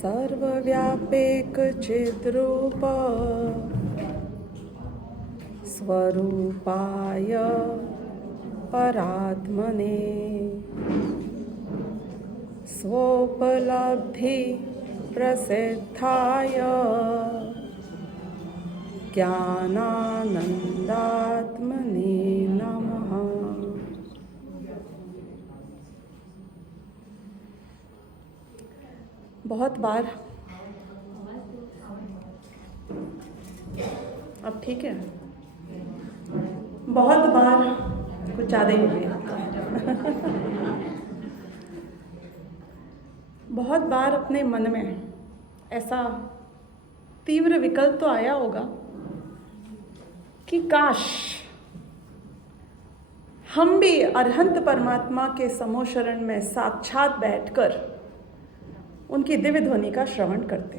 सर्वव्यापेक चिद्रूप स्वरूपाय परात्मने स्वोपलब्धि प्रसिद्धाय ज्ञानानंदात्मने नमः। बहुत बार अब ठीक है, बहुत बार कुछ ज़्यादा ही हो गया। बहुत बार अपने मन में ऐसा तीव्र विकल्प तो आया होगा कि काश हम भी अरहंत परमात्मा के समोशरण में साक्षात बैठकर उनकी दिव्य ध्वनि का श्रवण करते।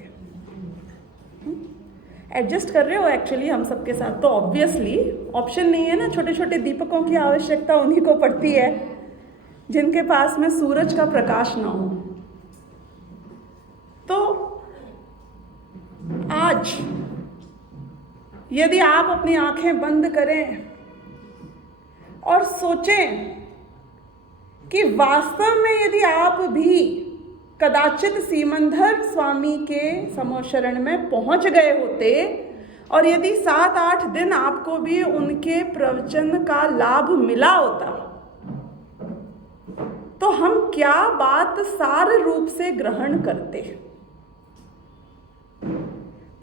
एडजस्ट कर रहे हो एक्चुअली हम सबके साथ, तो ऑब्वियसली ऑप्शन नहीं है ना। छोटे छोटे दीपकों की आवश्यकता उन्हीं को पड़ती है जिनके पास में सूरज का प्रकाश ना हो। तो आज यदि आप अपनी आंखें बंद करें और सोचें कि वास्तव में यदि आप भी कदाचित सीमंधर स्वामी के समोशरण में पहुंच गए होते और यदि 7-8 दिन आपको भी उनके प्रवचन का लाभ मिला होता, तो हम क्या बात सार रूप से ग्रहण करते।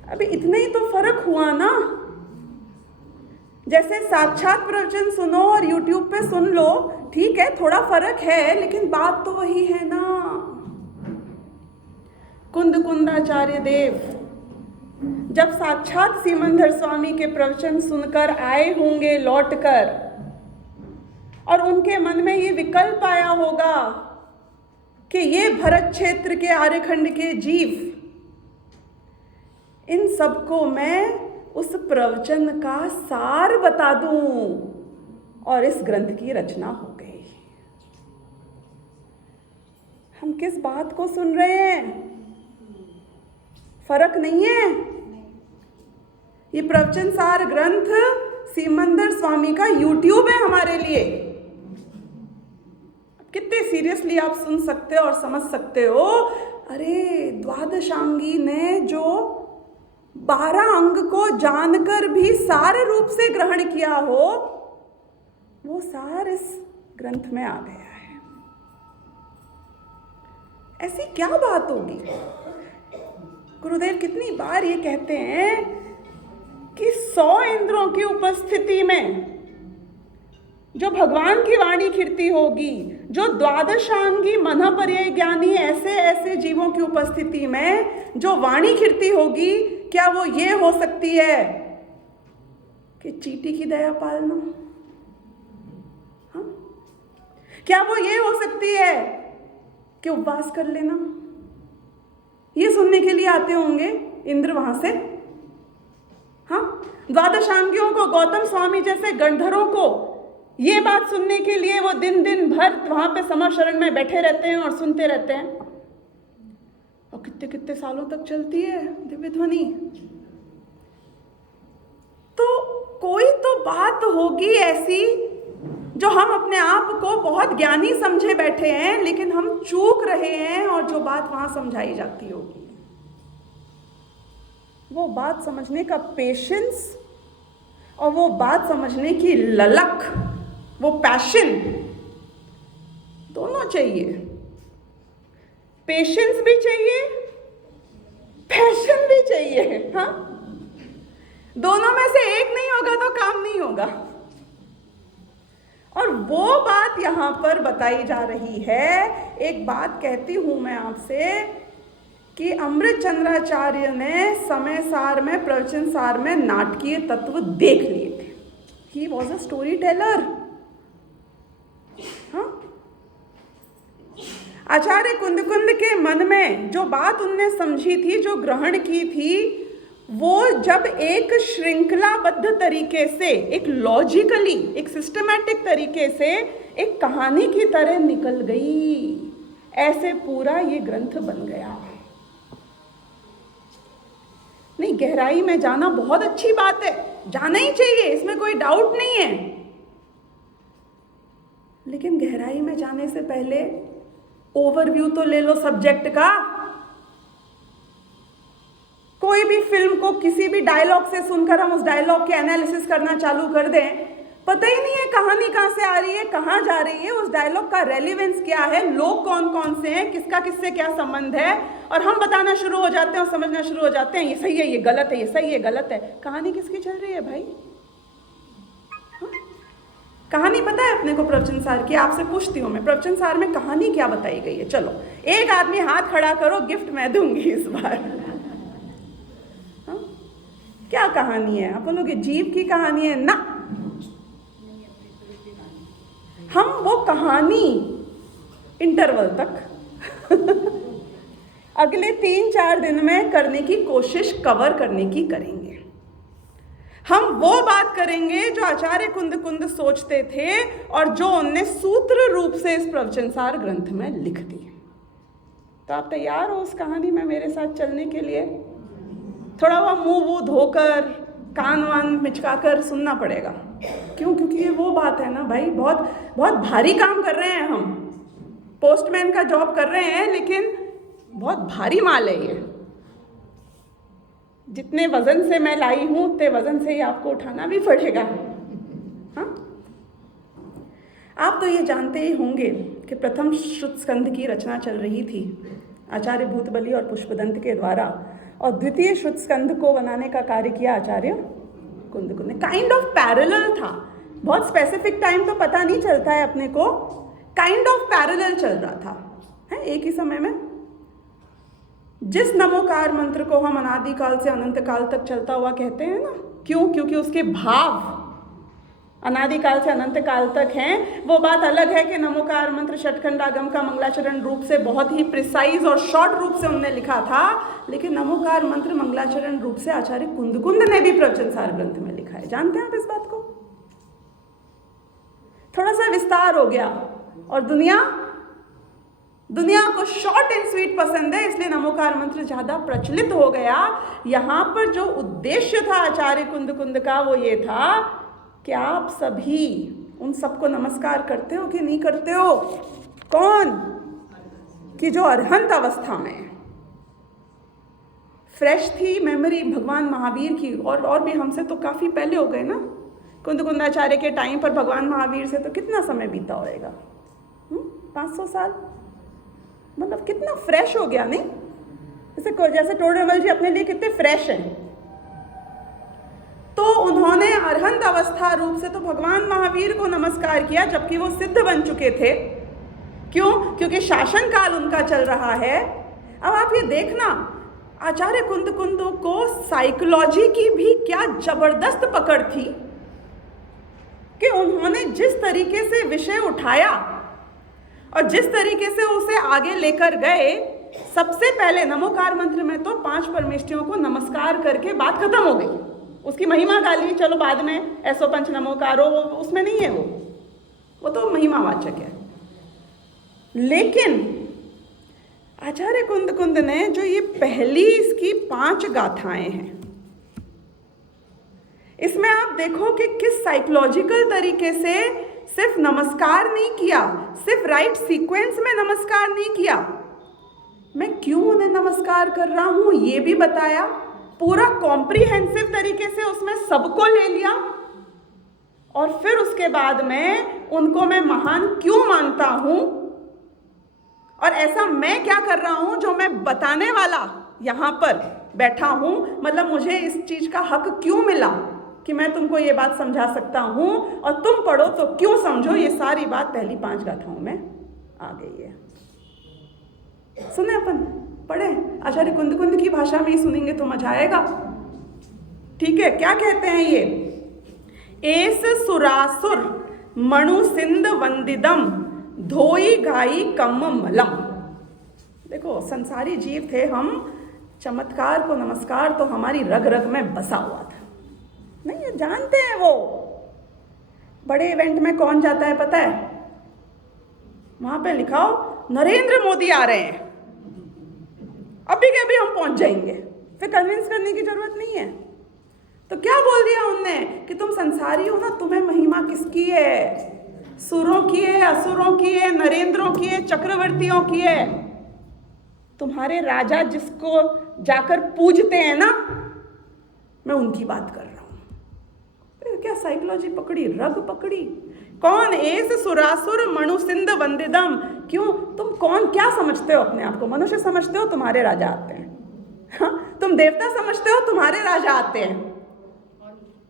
अभी इतना ही तो फर्क हुआ ना। जैसे साक्षात प्रवचन सुनो और YouTube पे सुन लो, ठीक है थोड़ा फर्क है, लेकिन बात तो वही है ना। कुंद कुंदाचार्य देव जब साक्षात सीमंधर स्वामी के प्रवचन सुनकर आए होंगे लौटकर, और उनके मन में ये विकल्प आया होगा कि ये भरत क्षेत्र के आर्यखंड के जीव, इन सबको मैं उस प्रवचन का सार बता दूं, और इस ग्रंथ की रचना हो गई। हम किस बात को सुन रहे हैं? फर्क नहीं है। ये प्रवचन सार ग्रंथ सीमंधर स्वामी का YouTube है हमारे लिए। कितने सीरियसली आप सुन सकते हो और समझ सकते हो। अरे द्वादशांगी ने जो 12 अंग को जानकर भी सार रूप से ग्रहण किया हो, वो सार इस ग्रंथ में आ गया है। ऐसी क्या बात होगी? गुरुदेव कितनी बार ये कहते हैं कि 100 इंद्रों की उपस्थिति में जो भगवान की वाणी खिड़ती होगी, जो द्वादशांगी मनःपर्यय ज्ञानी ऐसे ऐसे जीवों की उपस्थिति में जो वाणी खिड़ती होगी, क्या वो ये हो सकती है कि चींटी की दया पालना? हाँ? क्या वो ये हो सकती है कि उपवास कर लेना? ये सुनने के लिए आते होंगे इंद्र वहां से। हाँ, द्वादशांगियों को, गौतम स्वामी जैसे गंधर्वों को ये बात सुनने के लिए वो दिन दिन भर वहां पे समोशरण में बैठे रहते हैं और सुनते रहते हैं। और कितने कितने सालों तक चलती है दिव्य ध्वनि। तो कोई तो बात होगी ऐसी जो हम अपने आप को बहुत ज्ञानी समझे बैठे हैं, लेकिन हम चूक रहे हैं, और जो बात वहां समझाई जाती होगी, वो बात समझने का पेशेंस और वो बात समझने की ललक, वो पैशन, दोनों चाहिए। पेशेंस भी चाहिए, पैशन भी चाहिए। हाँ, दोनों में से एक नहीं होगा तो काम नहीं होगा। और वो बात यहां पर बताई जा रही है। एक बात कहती हूं मैं आपसे कि अमृत चंद्राचार्य ने समय सार में, प्रवचन सार में नाटकीय तत्व देख लिए थे। He was a story teller. हाँ, आचार्य कुंद के मन में जो बात उनने समझी थी, जो ग्रहण की थी, वो जब एक श्रृंखलाबद्ध तरीके से, एक लॉजिकली, एक सिस्टमैटिक तरीके से एक कहानी की तरह निकल गई, ऐसे पूरा ये ग्रंथ बन गया। नहीं, गहराई में जाना बहुत अच्छी बात है, जाना ही चाहिए, इसमें कोई डाउट नहीं है। लेकिन गहराई में जाने से पहले ओवरव्यू तो ले लो सब्जेक्ट का। कोई भी फिल्म को किसी भी डायलॉग से सुनकर हम उस डायलॉग के एनालिसिस करना चालू कर दें, पता ही नहीं है कहानी कहाँ से आ रही है, कहाँ जा रही है, उस डायलॉग का रेलिवेंस क्या है, लोग कौन कौन से हैं, किसका किससे क्या संबंध है, और हम बताना शुरू हो जाते हैं और समझना शुरू हो जाते हैं ये सही है, ये गलत है, ये सही है, गलत है। कहानी किसकी चल रही है भाई? हाँ? कहानी पता है अपने को प्रवचन सार की? आपसे पूछती हूँ मैं, प्रवचन सार में कहानी क्या बताई गई है? चलो एक आदमी हाथ खड़ा करो, गिफ्ट मैं दूंगी इस बार। हाँ? क्या कहानी है? आप बोलोगे जीव की कहानी है ना। हम वो कहानी इंटरवल तक अगले 3-4 दिन में करने की कोशिश, कवर करने की करेंगे। हम वो बात करेंगे जो आचार्य कुंद कुंद सोचते थे और जो उनने सूत्र रूप से इस प्रवचनसार ग्रंथ में लिख दी। तो आप तैयार हो उस कहानी में मेरे साथ चलने के लिए? थोड़ा वह मुंह वो धोकर, कान वान मिचकाकर सुनना पड़ेगा। क्यों? क्योंकि ये वो बात है ना भाई, बहुत बहुत भारी काम कर रहे हैं हम, पोस्टमैन का जॉब कर रहे हैं, लेकिन बहुत भारी माल है ये। जितने वजन से मैं लाई हूं उतने वजन से ही आपको उठाना भी पड़ेगा। हाँ, आप तो ये जानते ही होंगे कि प्रथम श्रुत स्कंध की रचना चल रही थी आचार्य भूतबली और पुष्पदंत के द्वारा, और द्वितीय श्रुत स्कंध को बनाने का कार्य किया आचार्य कुंद कुंद ने। काइंड ऑफ पैरेलल था, बहुत स्पेसिफिक टाइम तो पता नहीं चलता है अपने को, काइंड ऑफ पैरेलल चल रहा था है एक ही समय में। जिस नमोकार मंत्र को हम अनादि काल से अनंत काल तक चलता हुआ कहते हैं ना, क्यों? क्योंकि उसके भाव अनादि काल से अनंत काल तक हैं। वो बात अलग है कि नमोकार मंत्र षटखंडागम का मंगलाचरण रूप से बहुत ही प्रिसाइज और शॉर्ट रूप से उन्होंने लिखा था, लेकिन नमोकार मंत्र मंगलाचरण रूप से आचार्य कुंद कुंद ने भी प्रवचनसार ग्रंथ में लिखा है। जानते हैं आप इस बात को? थोड़ा सा विस्तार हो गया, और दुनिया को शॉर्ट एंड स्वीट पसंद है, इसलिए नमोकार मंत्र ज्यादा प्रचलित हो गया। यहां पर जो उद्देश्य था आचार्य कुंद कुंद का वो ये था कि आप सभी उन सबको नमस्कार करते हो कि नहीं करते हो? कौन? कि जो अरहंत अवस्था में फ्रेश थी मेमोरी भगवान महावीर की, और भी हमसे तो काफी पहले हो गए ना। कुंद कुंदाचार्य के टाइम पर भगवान महावीर से तो कितना समय बीता होएगा? 500 साल, मतलब कितना फ्रेश हो गया नहीं? जैसे टोडरमल जी अपने लिए कितने फ्रेश हैं। तो उन्होंने अरहंत अवस्था रूप से तो भगवान महावीर को नमस्कार किया, जबकि वो सिद्ध बन चुके थे। क्यों? क्योंकि शासन काल उनका चल रहा है। अब आप ये देखना, आचार्य कुंद कुंद को साइकोलॉजी की भी क्या जबरदस्त पकड़ थी कि उन्होंने जिस तरीके से विषय उठाया और जिस तरीके से उसे आगे लेकर गए, सबसे पहले नमोकार मंत्र में तो 5 परमेष्टियों को नमस्कार करके बात खत्म हो गई। उसकी महिमा गाली चलो बाद में, ऐसो पंच नमोकारो, उसमें नहीं है वो तो महिमावाचक है। लेकिन आचार्य कुंद कुंद ने जो ये पहली इसकी 5 गाथाएं हैं, इसमें आप देखो कि किस साइकोलॉजिकल तरीके से सिर्फ नमस्कार नहीं किया, सिर्फ राइट सीक्वेंस में नमस्कार नहीं किया, मैं क्यों उन्हें नमस्कार कर रहा हूं ये भी बताया। पूरा कॉम्प्रिहेंसिव तरीके से उसमें सबको ले लिया, और फिर उसके बाद में उनको मैं महान क्यों मानता हूं, और ऐसा मैं क्या कर रहा हूं जो मैं बताने वाला यहां पर बैठा हूं, मतलब मुझे इस चीज का हक क्यों मिला कि मैं तुमको ये बात समझा सकता हूं, और तुम पढ़ो तो क्यों समझो। ये सारी बात पहली 5 गाथाओं में आ गई है। सुने, अपन पढ़े, आचार्य कुंद कुंद की भाषा में ही सुनेंगे तो मजा आएगा। ठीक है, क्या कहते हैं ये? एस सुरासुर मणु सिंध वंदिदम धोई घाई कम मलम। देखो, संसारी जीव थे हम, चमत्कार को नमस्कार तो हमारी रग रग में बसा हुआ था। नहीं, जानते हैं वो बड़े इवेंट में कौन जाता है पता है? वहां पे लिखा हो नरेंद्र मोदी आ रहे हैं, अभी के अभी हम पहुंच जाएंगे, फिर कन्विंस करने की जरूरत नहीं है। तो क्या बोल दिया उनने कि तुम संसारी हो ना, तुम्हें महिमा किसकी है? सुरों की है, असुरों की है, नरेंद्रों की है, चक्रवर्तियों की है। तुम्हारे राजा जिसको जाकर पूजते हैं ना, मैं उनकी बात कर रहा हूं। क्या साइकोलॉजी पकड़ी, रग पकड़ी। कौन एस सुरासुर मनुसिंद वंदिदम। क्यों? तुम कौन क्या समझते हो अपने आप को? मनुष्य समझते हो, तुम्हारे राजा आते हैं। हाँ? तुम देवता समझते हो, तुम्हारे राजा आते हैं।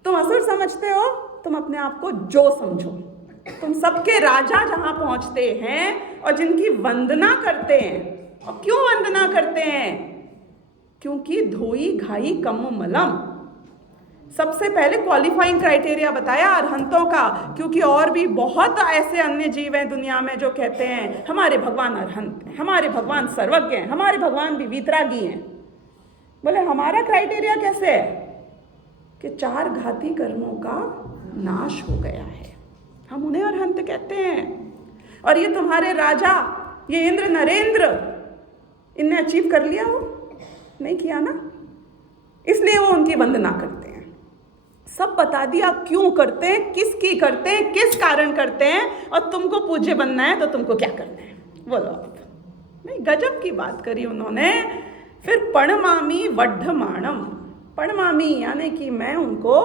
तुम असुर समझते हो, तुम अपने आप को जो समझो। तुम सबके राजा जहां पहुंचते हैं और जिनकी वंदना करते हैं। और क्यों वंदना करते हैं? क्योंकि धोई घाई कम मलम। सबसे पहले क्वालिफाइंग क्राइटेरिया बताया अरहंतों का, क्योंकि और भी बहुत ऐसे अन्य जीव हैं दुनिया में जो कहते हैं हमारे भगवान अरहंत हैं, हमारे भगवान सर्वज्ञ हैं, हमारे भगवान भी वीतरागी हैं। बोले हमारा क्राइटेरिया कैसे है कि 4 घाती कर्मों का नाश हो गया है, हम उन्हें अरहंत कहते हैं। और ये तुम्हारे राजा, ये इंद्र नरेंद्र, इनने अचीव कर लिया? हो नहीं किया ना, इसलिए वो उनकी वंदना करते हैं। सब बता दिया क्यों करते हैं, किसकी करते हैं, किस कारण करते हैं। और तुमको पूज्य बनना है तो तुमको क्या करना है बोलो आप। नहीं, गजब की बात करी उन्होंने। फिर पणमामी वड्ढमाणम। पणमामी यानी कि मैं उनको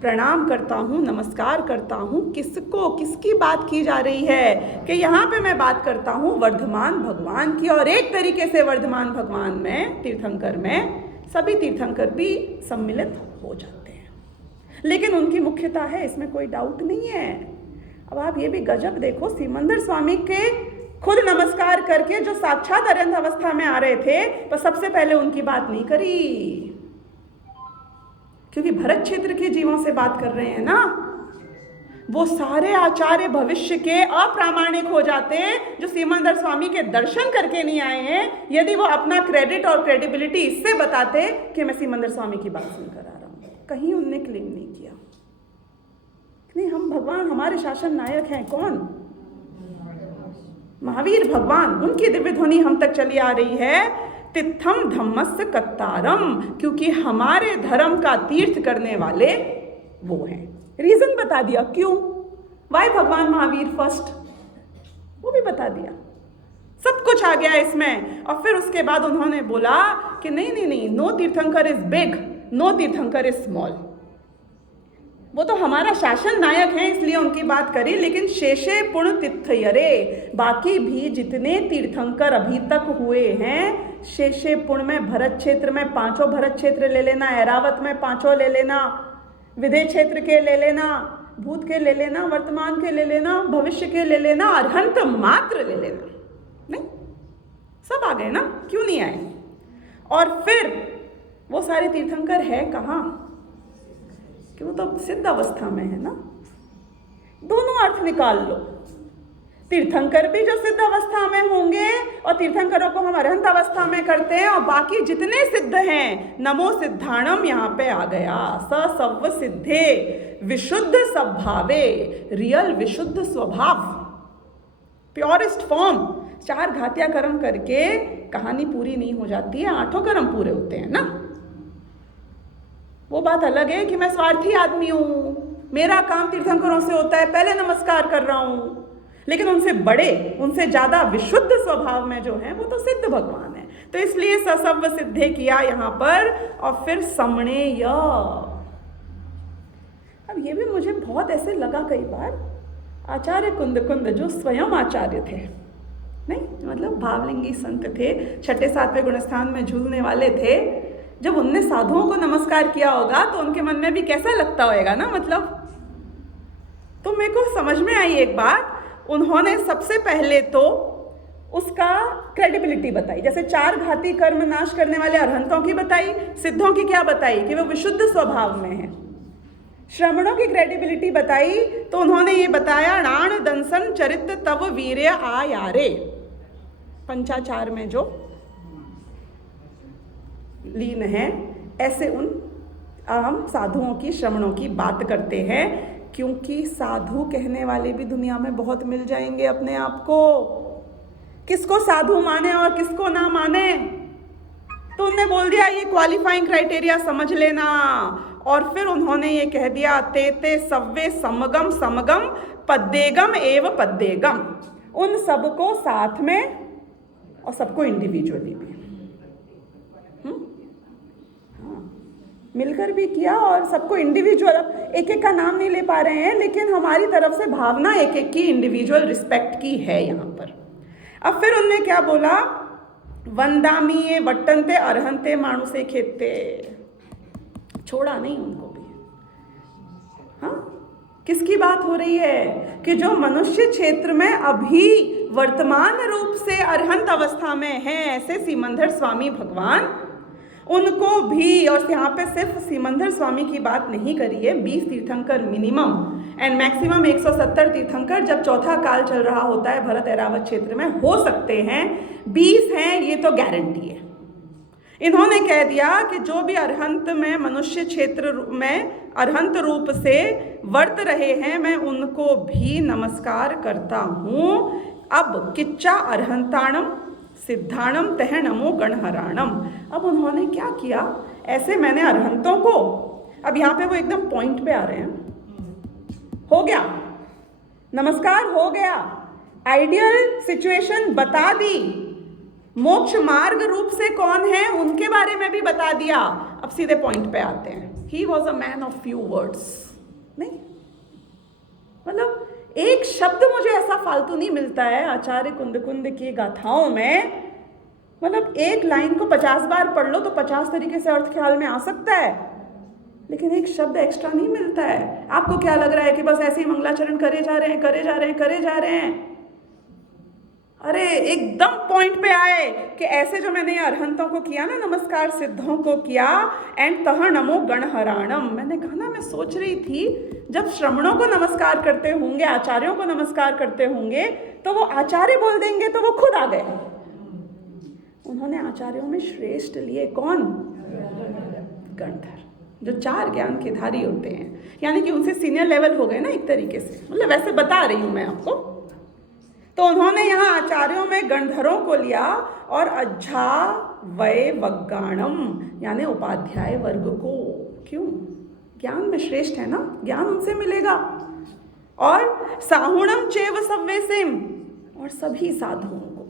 प्रणाम करता हूँ, नमस्कार करता हूँ। किसको, किसकी बात की जा रही है? कि यहाँ पे मैं बात करता हूँ वर्धमान भगवान की। और एक तरीके से वर्धमान भगवान में, तीर्थंकर में सभी तीर्थंकर भी सम्मिलित हो जाते हैं, लेकिन उनकी मुख्यता है, इसमें कोई डाउट नहीं है। अब आप ये भी गजब देखो, सिमंदर स्वामी के खुद नमस्कार करके जो साक्षात अरहंत अवस्था में आ रहे थे, तो सबसे पहले उनकी बात नहीं करी, क्योंकि भरत क्षेत्र के जीवों से बात कर रहे हैं ना। वो सारे आचार्य भविष्य के अप्रामाणिक हो जाते जो सिमंदर स्वामी के दर्शन करके नहीं आए हैं, यदि वो अपना क्रेडिट और क्रेडिबिलिटी इससे बताते कि मैं सिमंदर स्वामी की बात सुनकर आ रहा हूं। कहीं उनने क्लेम नहीं किया। नहीं, हम भगवान, हमारे शासन नायक हैं कौन? महावीर भगवान। उनकी दिव्य ध्वनि हम तक चली आ रही है, तिथम धम्मस्य कत्तारम, क्योंकि हमारे धर्म का तीर्थ करने वाले वो हैं। रीजन बता दिया क्यों, वाई भगवान महावीर फर्स्ट, वो भी बता दिया। सब कुछ आ गया इसमें। और फिर उसके बाद उन्होंने बोला कि नहीं नहीं नहीं, नो तीर्थंकर इज बिग, नो तीर्थंकर इज स्मॉल। वो तो हमारा शासन नायक है इसलिए उनकी बात करी, लेकिन शेषे पुण्य तीर्थयरे, बाकी भी जितने तीर्थंकर अभी तक हुए हैं, शेषे पुण्य में भरत क्षेत्र में 5 भरत क्षेत्र ले लेना, ऐरावत में 5 ले लेना, विदेह क्षेत्र के ले लेना, भूत के ले लेना, वर्तमान के ले लेना, भविष्य के ले लेना, अरहंत मात्र ले लेना। नहीं, सब आ गए ना, क्यों नहीं आए? और फिर वो सारे तीर्थंकर है कहाँ? कि वो तो सिद्ध अवस्था में है ना। दोनों अर्थ निकाल लो, तीर्थंकर भी जो सिद्ध अवस्था में होंगे, और तीर्थंकरों को हम अरहंत अवस्था में करते हैं, और बाकी जितने सिद्ध हैं, नमो सिद्धाणम यहाँ पे आ गया। स सव्व सिद्धे विशुद्ध स्वभावे, रियल विशुद्ध स्वभाव, प्योरेस्ट फॉर्म। 4 घातिया कर्म करके कहानी पूरी नहीं हो जाती है, 8 कर्म पूरे होते हैं ना। वो बात अलग है कि मैं स्वार्थी आदमी हूं, मेरा काम तीर्थंकरों से होता है, पहले नमस्कार कर रहा हूं, लेकिन उनसे बड़े, उनसे ज्यादा विशुद्ध स्वभाव में जो है वो तो सिद्ध भगवान है। तो इसलिए ससव्व सिद्धे किया यहां पर। और फिर समणेय। अब ये भी मुझे बहुत ऐसे लगा कई बार, आचार्य कुंद जो स्वयं आचार्य थे, नहीं मतलब भावलिंगी संत थे, 6ठे 7वें गुणस्थान में झूलने वाले थे, जब उनने साधुओं को नमस्कार किया होगा तो उनके मन में भी कैसा लगता होगा ना। मतलब तो मेरे को समझ में आई एक बात, उन्होंने सबसे पहले तो उसका क्रेडिबिलिटी बताई, जैसे 4 घाती कर्म नाश करने वाले अरहंतों की बताई, सिद्धों की क्या बताई कि वो विशुद्ध स्वभाव में है। श्रमणों की क्रेडिबिलिटी बताई तो उन्होंने ये बताया, नाण दंसन चरित तव वीर्य आयारे, पंचाचार में जो लीन है, ऐसे उन हम साधुओं की, श्रमणों की बात करते हैं, क्योंकि साधु कहने वाले भी दुनिया में बहुत मिल जाएंगे अपने आप को। किसको साधु माने और किसको ना माने, तो उनने बोल दिया ये क्वालिफाइंग क्राइटेरिया समझ लेना, और फिर उन्होंने ये कह दिया ते ते सव्वे समगम समगम पद्येगम एव पद्येगम, उन सबको साथ में और सबको इंडिविजुअली भी, मिलकर भी किया और सबको इंडिविजुअल। अब एक एक का नाम नहीं ले पा रहे हैं, लेकिन हमारी तरफ से भावना एक एक की इंडिविजुअल रिस्पेक्ट की है यहाँ पर। अब फिर उनने क्या बोला, वंदामी ये वट्टनते अरहंते मानुसे खेते, छोड़ा नहीं उनको भी। हाँ, किसकी बात हो रही है कि जो मनुष्य क्षेत्र में अभी वर्तमान रूप से अरहंत अवस्था में है, ऐसे सिमंदर स्वामी भगवान, उनको भी, और यहाँ पे सिर्फ सिमंदर स्वामी की बात नहीं करी है, 20 तीर्थंकर मिनिमम एंड मैक्सिमम 170 तीर्थंकर जब चौथा काल चल रहा होता है भरत ऐरावत क्षेत्र में हो सकते हैं, 20 हैं ये तो गारंटी है। इन्होंने कह दिया कि जो भी अरहंत में मनुष्य क्षेत्र में अरहंत रूप से वर्त रहे हैं, मैं उनको भी नमस्कार करता हूँ। अब किच्चा अरहंताणम सिद्धाणम तह नमो गणहराणम। अब उन्होंने क्या किया, ऐसे मैंने अरहंतों को, अब यहाँ पे वो एकदम पॉइंट पे आ रहे हैं, हो गया नमस्कार, हो गया, आइडियल सिचुएशन बता दी, मोक्ष मार्ग रूप से कौन है उनके बारे में भी बता दिया। अब सीधे पॉइंट पे आते हैं, he was a man of few words. नहीं, मतलब एक शब्द मुझे ऐसा फालतू नहीं मिलता है आचार्य कुंद कुंद की गाथाओं में, मतलब एक लाइन को 50 बार पढ़ लो तो 50 तरीके से अर्थ ख्याल में आ सकता है, लेकिन एक शब्द एक्स्ट्रा नहीं मिलता है। आपको क्या लग रहा है कि बस ऐसे ही मंगलाचरण करे जा रहे हैं, करे जा रहे हैं, करे जा रहे हैं? अरे एकदम पॉइंट पे आए कि ऐसे जो मैंने अरहंतों को किया ना नमस्कार, सिद्धों को किया, एंड तह नमो गणहराणम। मैंने कहा ना, मैं सोच रही थी जब श्रमणों को नमस्कार करते होंगे, आचार्यों को नमस्कार करते होंगे, तो वो आचार्य बोल देंगे तो वो खुद आ गए। उन्होंने आचार्यों में श्रेष्ठ लिए कौन? गणधर, जो 4 ज्ञान के धारी होते हैं, यानी कि उनसे सीनियर लेवल हो गए ना एक तरीके से, मतलब वैसे बता रही हूं मैं आपको। तो उन्होंने यहाँ आचार्यों में गणधरों को लिया और अज्झा वय वग्गाणम यानी उपाध्याय वर्ग को। क्यों? ज्ञान में श्रेष्ठ है ना, ज्ञान उनसे मिलेगा। और साहुणम चेव सव्वेसिम, और सभी साधुओं को।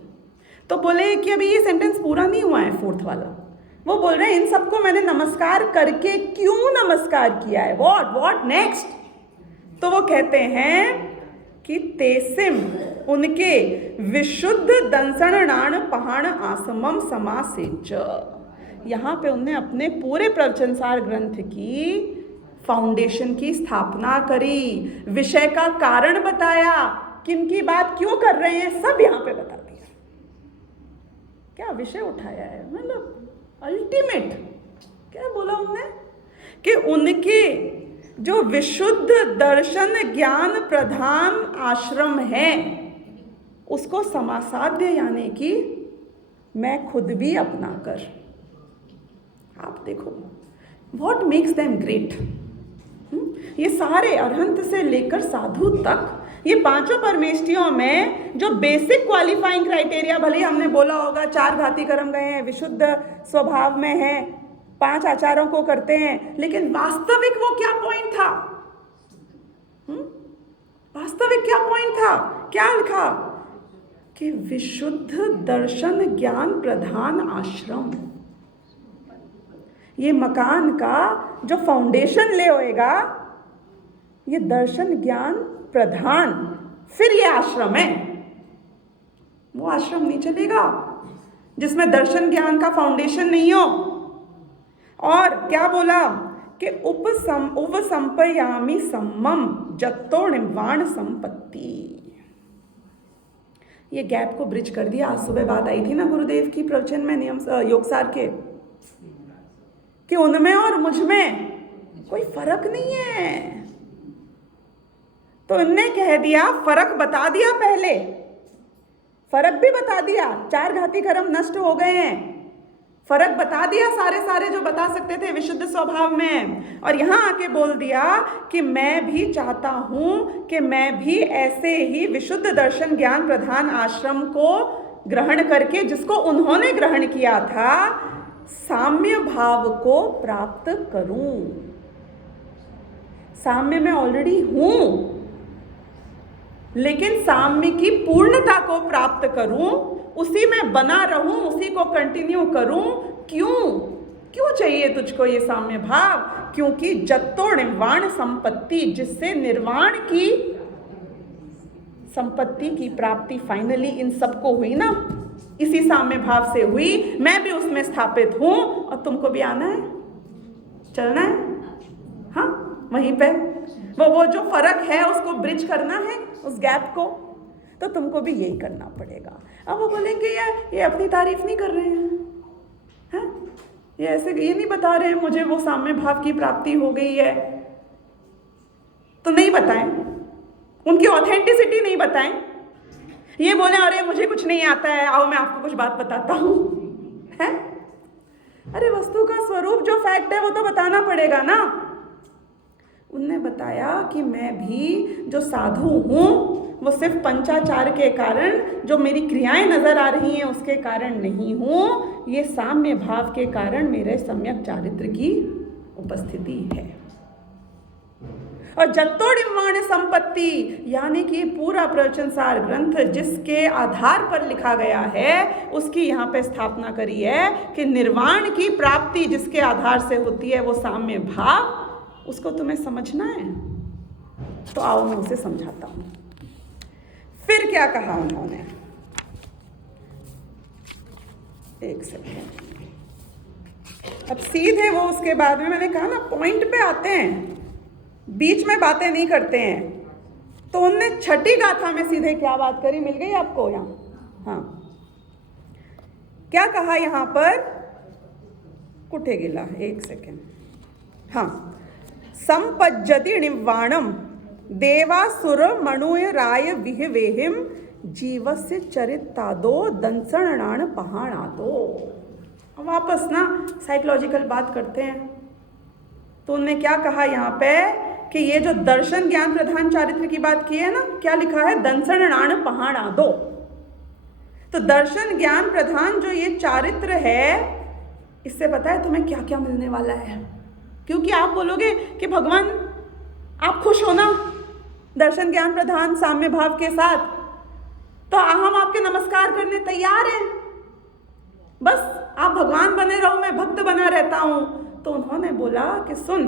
तो बोले कि अभी ये सेंटेंस पूरा नहीं हुआ है, 4th वाला। वो बोल रहे हैं इन सबको मैंने नमस्कार करके क्यों नमस्कार किया है, व्हाट नेक्स्ट? तो वो कहते हैं कि तेसिम उनके विशुद्ध दंसणाण पहाण आसमम समासेच। यहाँ पे उनने अपने पूरे प्रवचनसार ग्रंथ की फाउंडेशन की स्थापना करी, विषय का कारण बताया, किन की बात क्यों कर रहे हैं सब यहाँ पे बता दिया। क्या विषय उठाया है, मतलब अल्टीमेट क्या बोला उन्होंने कि उनके जो विशुद्ध दर्शन ज्ञान प्रधान आश्रम है उसको समासाध्य, यानी कि मैं खुद भी अपना कर। आप देखो व्हाट मेक्स देम ग्रेट। ये सारे अरहंत से लेकर साधु तक, ये 5 परमेष्टियों में जो बेसिक क्वालिफाइंग क्राइटेरिया, भले हमने बोला होगा 4 घाती कर्म गए हैं, विशुद्ध स्वभाव में है, 5 आचारों को करते हैं, लेकिन वास्तविक वो क्या पॉइंट था? वास्तविक क्या पॉइंट था? क्या लिखा कि विशुद्ध दर्शन ज्ञान प्रधान आश्रम। ये मकान का जो फाउंडेशन ले होएगा, ये दर्शन ज्ञान प्रधान, फिर ये आश्रम है। वो आश्रम नहीं चलेगा जिसमें दर्शन ज्ञान का फाउंडेशन नहीं हो। और क्या बोला कि उपसंपयामी सम्मम जत्तो निर्वाण संपत्ति। ये गैप को ब्रिज कर दिया। आज सुबह बात आई थी ना गुरुदेव की प्रवचन में, नियम योगसार के, कि उनमें और मुझ में कोई फर्क नहीं है। तो इनने कह दिया, फर्क बता दिया, पहले फर्क भी बता दिया, 4 घाती कर्म नष्ट हो गए हैं, फर्क बता दिया सारे जो बता सकते थे विशुद्ध स्वभाव में। और यहाँ आके बोल दिया कि मैं भी चाहता हूँ कि मैं भी ऐसे ही विशुद्ध दर्शन ज्ञान प्रधान आश्रम को ग्रहण करके, जिसको उन्होंने ग्रहण किया था, साम्य भाव को प्राप्त करूं। साम्य में ऑलरेडी हूं, लेकिन साम्य की पूर्णता को प्राप्त करूं, उसी में बना रहूं, उसी को कंटिन्यू करूं। क्यों चाहिए तुझको ये साम्य भाव? क्योंकि जत्तो निर्वाण संपत्ति, जिससे निर्वाण की संपत्ति की प्राप्ति फाइनली इन सबको हुई ना, इसी साम्य भाव से हुई। मैं भी उसमें स्थापित हूं और तुमको भी आना है, चलना है, हाँ, वहीं पे वो जो फर्क है उसको ब्रिज करना है, उस गैप को, तो तुमको भी यही करना पड़ेगा। अब वो बोलेंगे ये अपनी तारीफ नहीं कर रहे हैं, ये ऐसे ये नहीं बता रहे हैं मुझे वो साम्य भाव की प्राप्ति हो गई है, तो नहीं बताएं, उनकी ऑथेंटिसिटी नहीं बताएं। ये बोले अरे मुझे कुछ नहीं आता है, आओ मैं आपको कुछ बात बताता हूं, है? अरे वस्तु का स्वरूप जो फैक्ट है वो तो बताना पड़ेगा ना। उनने बताया कि मैं भी जो साधु हूं वो सिर्फ पंचाचार के कारण, जो मेरी क्रियाएं नजर आ रही हैं उसके कारण नहीं हूं, ये साम्य भाव के कारण मेरे सम्यक चारित्र की उपस्थिति है। और जत्तोडिम्बाण संपत्ति, यानी कि पूरा प्रवचन सार ग्रंथ जिसके आधार पर लिखा गया है, उसकी यहाँ पे स्थापना करी है कि निर्वाण की प्राप्ति जिसके आधार से होती है वो साम्य भाव, उसको तुम्हें समझना है। तो आओ मैं उसे समझाता हूं। फिर क्या कहा उन्होंने, एक सेकंड, अब सीधे वो उसके बाद में, मैंने कहा ना पॉइंट पे आते हैं, बीच में बातें नहीं करते हैं। तो उनने छठी गाथा में सीधे क्या बात करी, मिल गई आपको यहाँ? हाँ, क्या कहा यहाँ पर? कुठे गिला, एक सेकेंड, हाँ, संपज्जति निवाणम देवासुर मणुय राय विहवेहिम जीवस्य चरितादो दंसणान पहाणादो। वापस ना साइकोलॉजिकल बात करते हैं। तो उन्होंने क्या कहा यहाँ पे कि ये जो दर्शन ज्ञान प्रधान चारित्र की बात की है ना, क्या लिखा है? दंसणान पहाणादो। तो दर्शन ज्ञान प्रधान जो ये चारित्र है, इससे पता है तुम्हें क्या क्या मिलने वाला है? क्योंकि आप बोलोगे कि भगवान आप खुश हो ना दर्शन ज्ञान प्रधान साम्य भाव के साथ, तो हम आपके नमस्कार करने तैयार हैं, बस आप भगवान बने रहो, मैं भक्त बना रहता हूं। तो उन्होंने बोला कि सुन,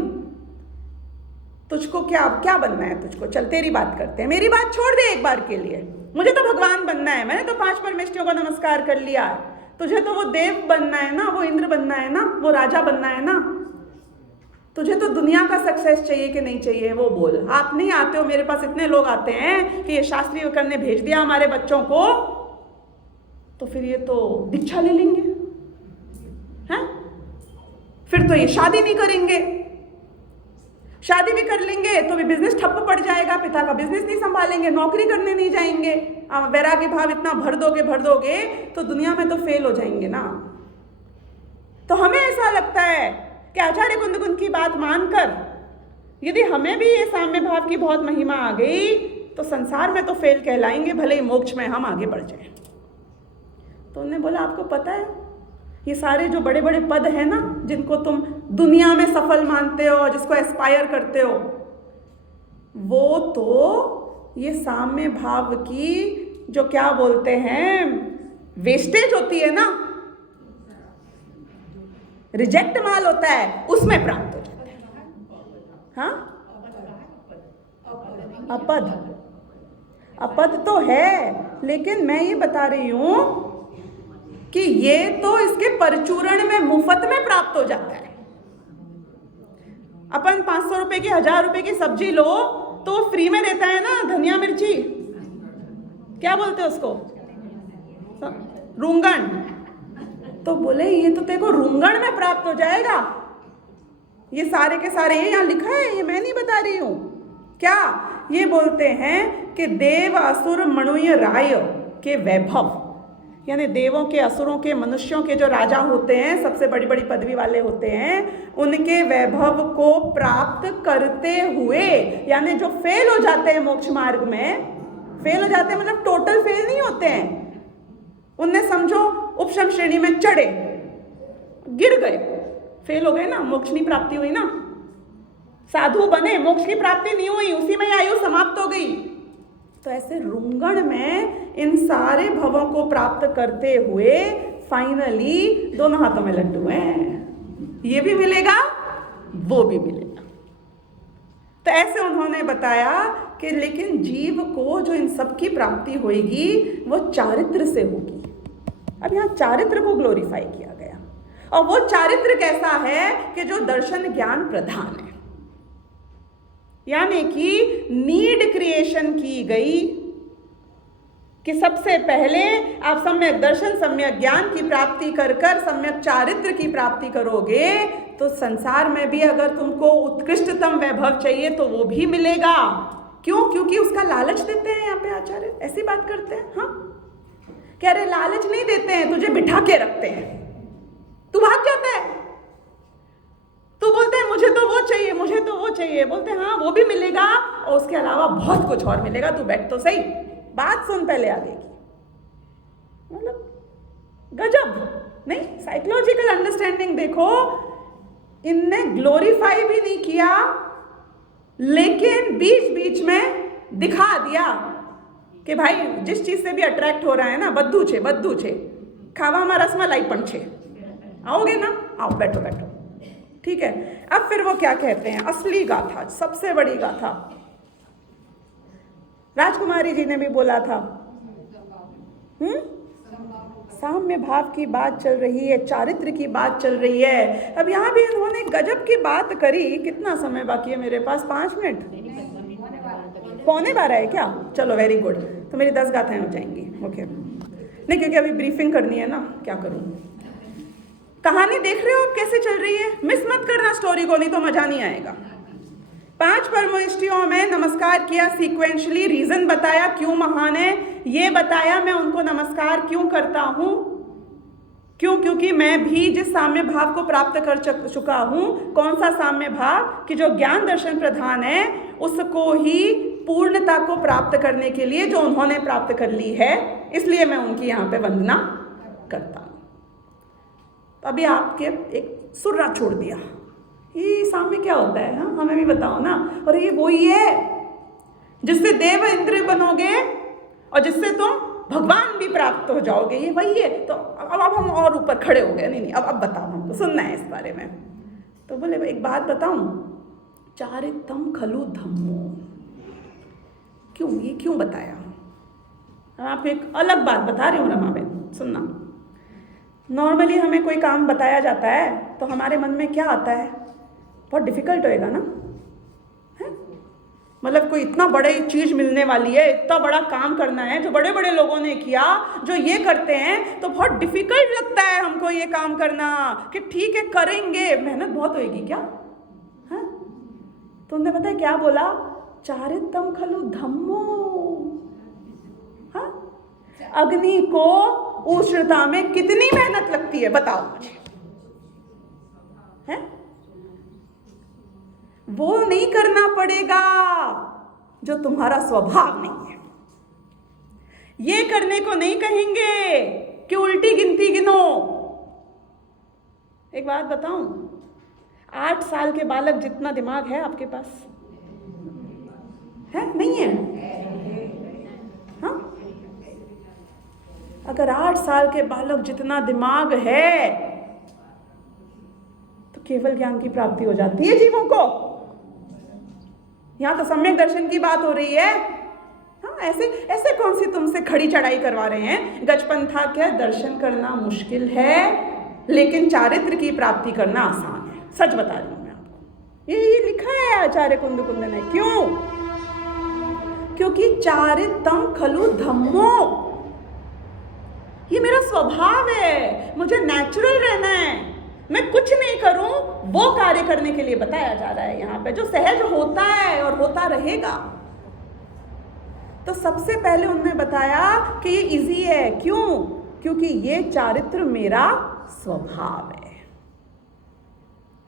तुझको क्या बनना है? तुझको चल तेरी बात करते हैं, मेरी बात छोड़ दे एक बार के लिए। मुझे तो भगवान बनना है, मैंने तो 5 परमेष्ठियों का नमस्कार कर लिया है। तुझे तो वो देव बनना है ना, वो इंद्र बनना है ना, वो राजा बनना है ना। तुझे तो दुनिया का सक्सेस चाहिए कि नहीं चाहिए वो बोल। आप नहीं आते हो, मेरे पास इतने लोग आते हैं कि ये शास्त्री वकर ने भेज दिया हमारे बच्चों को, तो फिर ये तो दीक्षा ले लेंगे, हैं? फिर तो ये शादी नहीं करेंगे, शादी भी कर लेंगे तो भी बिजनेस ठप्प पड़ जाएगा, पिता का बिजनेस नहीं संभालेंगे, नौकरी करने नहीं जाएंगे। वैराग्य भाव इतना भर दोगे तो दुनिया में तो फेल हो जाएंगे ना। तो हमें ऐसा लगता है कि आचार्य कुंद की बात मानकर यदि हमें भी ये साम्य भाव की बहुत महिमा आ गई तो संसार में तो फेल कहलाएंगे, भले ही मोक्ष में हम आगे बढ़ जाएं। तो उन्होंने बोला आपको पता है ये सारे जो बड़े बड़े पद हैं ना, जिनको तुम दुनिया में सफल मानते हो, जिसको एस्पायर करते हो, वो तो ये साम्य भाव की जो क्या बोलते हैं वेस्टेज होती है ना, रिजेक्ट माल होता है, उसमें प्राप्त हो जाता है। हाँ, अपद तो है, लेकिन मैं ये बता रही हूं कि ये तो इसके परचूरण में मुफ्त में प्राप्त हो जाता है। अपन 500 रुपए की 1000 रुपए की सब्जी लो तो फ्री में देता है ना, धनिया मिर्ची, क्या बोलते हैं उसको, रूंगन। तो बोले ये तो तेरे को रूंगन में प्राप्त हो जाएगा। ये सारे के सारे ये यहाँ लिखा है, ये मैं नहीं बता रही हूं। क्या ये बोलते हैं कि देव असुर मणुय राय के वैभव, यानी देवों के, असुरों के, मनुष्यों के जो राजा होते हैं, सबसे बड़ी बड़ी पदवी वाले होते हैं, उनके वैभव को प्राप्त करते हुए, यानी जो फेल हो जाते हैं मोक्ष मार्ग में, फेल हो जाते हैं मतलब टोटल फेल नहीं होते हैं, उनने समझो उपशम श्रेणी में चढ़े, गिर गए, फेल हो गए ना, मोक्ष नहीं प्राप्ति हुई ना, साधु बने, मोक्ष की प्राप्ति नहीं हुई, उसी में आयु समाप्त हो गई। तो ऐसे रुंगण में इन सारे भवों को प्राप्त करते हुए फाइनली दोनों हाथों में लड्डू हैं, ये भी मिलेगा वो भी मिलेगा। तो ऐसे उन्होंने बताया कि लेकिन जीव को जो इन सब की प्राप्ति होगी वो चारित्र से होगी। अब यहाँ चारित्र को ग्लोरीफाई किया गया, और वो चारित्र कैसा है कि जो दर्शन ज्ञान प्रधान है, यानी कि नीड क्रिएशन की गई कि सबसे पहले आप सम्यक दर्शन सम्यक ज्ञान की प्राप्ति कर कर सम्यक चारित्र की प्राप्ति करोगे तो संसार में भी अगर तुमको उत्कृष्टतम वैभव चाहिए तो वो भी मिलेगा। क्यों? क्योंकि उसका लालच देते हैं यहाँ पे आचार्य, ऐसी बात करते हैं। हाँ, कह रहे लालच नहीं देते हैं, तुझे बिठा के रखते हैं, तू भाग जाता है, तू बोलते हैं मुझे तो वो चाहिए, मुझे तो वो चाहिए, बोलते हैं हाँ वो भी मिलेगा और उसके अलावा बहुत कुछ और मिलेगा, तू बैठ तो सही, बात सुन पहले आगे की। मतलब गजब नहीं, साइकोलॉजिकल अंडरस्टैंडिंग देखो, इनने ग्लोरीफाई भी नहीं किया लेकिन बीच बीच में दिखा दिया कि भाई जिस चीज से भी अट्रैक्ट हो रहा है ना, बद्दू छे खावा रसमलाई पण छे, आओगे ना, आओ बैठो बैठो, ठीक है। अब फिर वो क्या कहते हैं, असली गाथा, सबसे बड़ी गाथा राजकुमारी जी ने भी बोला था, साम्य भाव की बात चल रही है, चारित्र की बात चल रही है। अब यहाँ भी इन्होंने गजब की बात करी। कितना समय बाकी है मेरे पास? 5 मिनट, 11:15 है क्या? चलो वेरी गुड, तो मेरी 10 गाथाएं हो जाएंगी। ओके, नहीं क्योंकि अभी ब्रीफिंग करनी है ना, क्या करूँ। कहानी देख रहे हो अब कैसे चल रही है, मिस मत करना स्टोरी को, नहीं तो मजा नहीं आएगा। 5 परमोष्टियों में नमस्कार किया सीक्वेंशली, रीजन बताया क्यों महान है, ये बताया मैं उनको नमस्कार क्यों करता हूं, क्यों? क्योंकि मैं भी जिस साम्य भाव को प्राप्त कर चुका हूं, कौन सा साम्य भाव कि जो ज्ञान दर्शन प्रधान है, उसको ही पूर्णता को प्राप्त करने के लिए जो उन्होंने प्राप्त कर ली है, इसलिए मैं उनकी यहाँ पे वंदना करता हूँ। तो अभी आपके एक सुर्रा छोड़ दिया, ये साम्य क्या होता है, हाँ हमें भी बताओ ना। और ये वही है जिससे देव इंद्र बनोगे और जिससे तुम भगवान भी प्राप्त हो जाओगे, ये वही है। तो अब हम और ऊपर खड़े हो गए, नहीं अब बताओ, हमको सुनना है इस बारे में। तो बोले एक बात बताऊं, चारितम खलु धम्मो, क्यों, ये क्यों बताया? मैं आपको एक अलग बात बता रही हूँ रमा बहन, सुनना। नॉर्मली हमें कोई काम बताया जाता है तो हमारे मन में क्या आता है, बहुत डिफिकल्ट होएगा ना, है? मतलब कोई इतना बड़ी चीज मिलने वाली है, इतना बड़ा काम करना है जो बड़े बड़े लोगों ने किया, जो ये करते हैं, तो बहुत डिफिकल्ट लगता है हमको ये काम करना कि ठीक है करेंगे, मेहनत बहुत होएगी क्या, है? तो उन्होंने पता है क्या बोला, चारितम खलु धम्मो। हाँ, अग्नि को उष्णता में कितनी मेहनत लगती है बताओ मुझे, है? वो नहीं करना पड़ेगा जो तुम्हारा स्वभाव नहीं है। ये करने को नहीं कहेंगे कि उल्टी गिनती गिनो। एक बात बताऊं, 8 साल के बालक जितना दिमाग है आपके पास है, नहीं है? हाँ, अगर 8 साल के बालक जितना दिमाग है तो केवल ज्ञान की प्राप्ति हो जाती है जीवों को। यहां तो सम्यक दर्शन की बात हो रही है। हाँ, ऐसे कौन सी तुमसे खड़ी चढ़ाई करवा रहे हैं। गजपंथा क्या दर्शन करना मुश्किल है, लेकिन चारित्र की प्राप्ति करना आसान है। सच बता रही हूं मैं आपको, ये लिखा है आचार्य कुंद ने। क्यों? क्योंकि चारितम खलु धम्मो, ये मेरा स्वभाव है, मुझे नेचुरल रहना है, मैं कुछ नहीं करूं वो कार्य करने के लिए बताया जा रहा है यहाँ पे, जो सहज होता है और होता रहेगा। तो सबसे पहले उन्होंने बताया कि ये इजी है। क्यों? क्योंकि ये चारित्र मेरा स्वभाव है।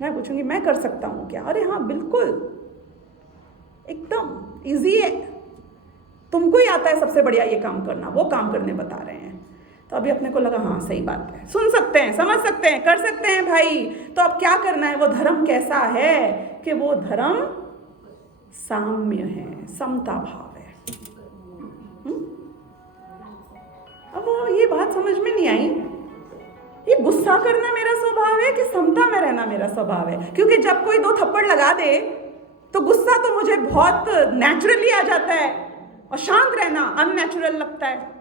मैं पूछूंगी मैं कर सकता हूं क्या? अरे हाँ बिल्कुल, एकदम इजी है, तुमको ही आता है सबसे बढ़िया ये काम करना, वो काम करने बता रहे हैं। तो अभी अपने को लगा हाँ सही बात है, सुन सकते हैं, समझ सकते हैं, कर सकते हैं भाई। तो अब क्या करना है? वो धर्म कैसा है कि वो धर्म साम्य है, समता भाव है। अब वो ये बात समझ में नहीं आई, ये गुस्सा करना मेरा स्वभाव है कि समता में रहना मेरा स्वभाव है? क्योंकि जब कोई 2 थप्पड़ लगा दे तो गुस्सा तो मुझे बहुत नेचुरली आ जाता है और शांत रहना अननेचुरल लगता है।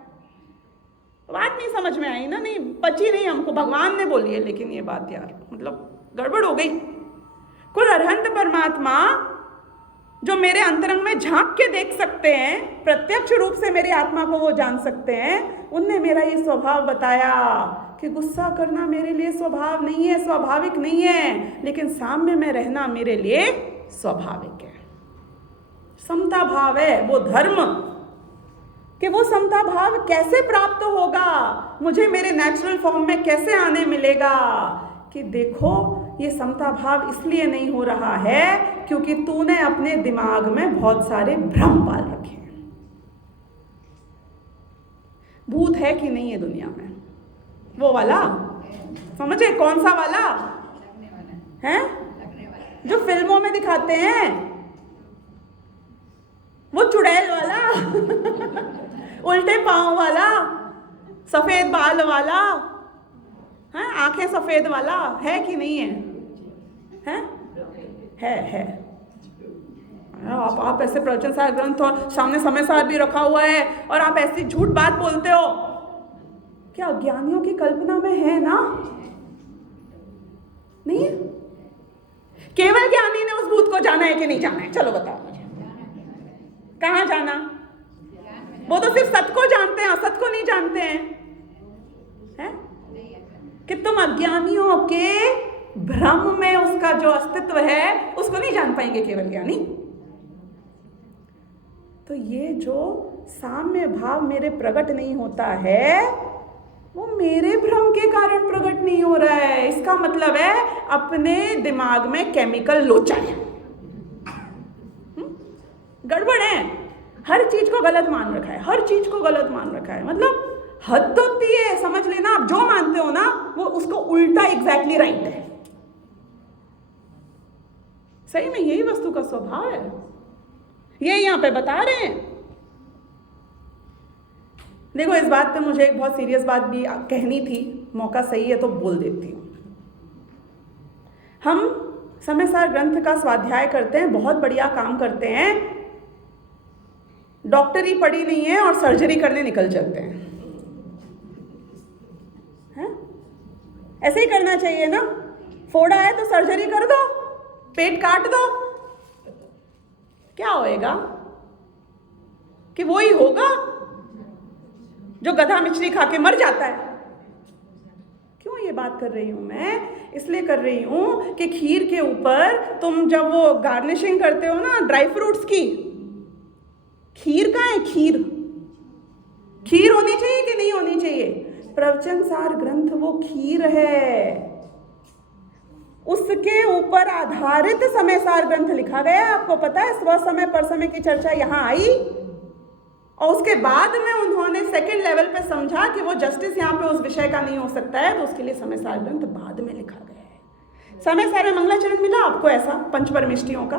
बात नहीं समझ में आई ना, नहीं पची नहीं हमको, भगवान ने बोली है लेकिन ये बात यार मतलब गड़बड़ हो गई। कोई अरहंत परमात्मा जो मेरे अंतरंग में झांक के देख सकते हैं, प्रत्यक्ष रूप से मेरी आत्मा को वो जान सकते हैं, उनने मेरा ये स्वभाव बताया कि गुस्सा करना मेरे लिए स्वभाव नहीं है, स्वाभाविक नहीं है, लेकिन साम्य में रहना मेरे लिए स्वाभाविक है। समता भाव है वो धर्म। कि वो समता भाव कैसे प्राप्त होगा, मुझे मेरे नेचुरल फॉर्म में कैसे आने मिलेगा? कि देखो ये समता भाव इसलिए नहीं हो रहा है क्योंकि तूने अपने दिमाग में बहुत सारे भ्रम पाल रखे हैं। भूत है कि नहीं है दुनिया में? वो वाला समझे, कौन सा वाला है जो फिल्मों में दिखाते हैं? वो चुड़ैल वाला उल्टे पांव वाला, सफेद बाल वाला, है आंखें सफेद वाला, है कि नहीं है? है। आप ऐसे प्रवचन सार ग्रंथ और सामने समय सार भी रखा हुआ है और आप ऐसी झूठ बात बोलते हो, क्या अज्ञानियों की कल्पना में है ना? नहीं है? केवल ज्ञानी ने उस भूत को जाना है कि नहीं जाना है? चलो बताओ मुझे, कहाँ जाना? वो तो सिर्फ सत को जानते हैं, असत को नहीं जानते हैं। कि तुम अज्ञानियों के भ्रम में उसका जो अस्तित्व है उसको नहीं जान पाएंगे केवल ज्ञानी। तो ये जो साम्य भाव मेरे प्रकट नहीं होता है वो मेरे भ्रम के कारण प्रकट नहीं हो रहा है। इसका मतलब है अपने दिमाग में केमिकल लोचा है, गड़बड़ है, हर चीज को गलत मान रखा है, हर चीज को गलत मान रखा है। मतलब हद होती है, समझ लेना। आप जो मानते हो ना वो उसको उल्टा एग्जैक्टली राइट है। सही में यही वस्तु का स्वभाव है, ये यहां पे बता रहे हैं। देखो इस बात पे मुझे एक बहुत सीरियस बात भी कहनी थी, मौका सही है तो बोल देती हूँ। हम समय सार ग्रंथ का स्वाध्याय करते हैं, बहुत बढ़िया काम करते हैं, डॉक्टरी पढ़ी नहीं है और सर्जरी करने निकल चलते हैं। ऐसे ही करना चाहिए ना, फोड़ा है तो सर्जरी कर दो, पेट काट दो, क्या होएगा? कि वो ही होगा जो गधा मिचली खा के मर जाता है। क्यों ये बात कर रही हूं मैं? इसलिए कर रही हूं कि खीर के ऊपर तुम जब वो गार्निशिंग करते हो ना ड्राई फ्रूट्स की, खीर कहाँ है? खीर होनी चाहिए कि नहीं होनी चाहिए? प्रवचन सार ग्रंथ वो खीर है, उसके ऊपर आधारित समय सार ग्रंथ लिखा गया है। आपको पता है स्व समय पर समय की चर्चा यहां आई और उसके बाद में उन्होंने सेकंड लेवल पे समझा कि वो जस्टिस यहाँ पे उस विषय का नहीं हो सकता है, तो उसके लिए समय सार ग्रंथ बाद में लिखा गया है। समय सार में मंगलाचरण मिला आपको ऐसा पंचपरमेष्टियों का?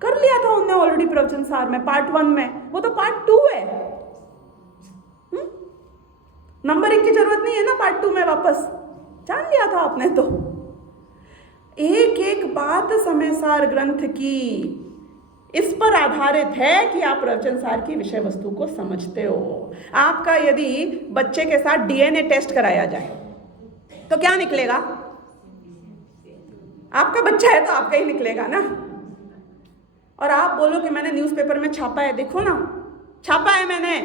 कर लिया था उनने ऑलरेडी प्रवचन सार में पार्ट 1 में, वो तो पार्ट 2 है। नंबरिंग की जरूरत नहीं है ना पार्ट 2 में, वापस जान लिया था आपने। तो एक एक बात समय सार ग्रंथ की इस पर आधारित है कि आप प्रवचन सार की विषय वस्तु को समझते हो। आपका यदि बच्चे के साथ डीएनए टेस्ट कराया जाए तो क्या निकलेगा? आपका बच्चा है तो आपका ही निकलेगा ना। और आप बोलो कि मैंने न्यूज़पेपर में छापा है, देखो ना छापा है मैंने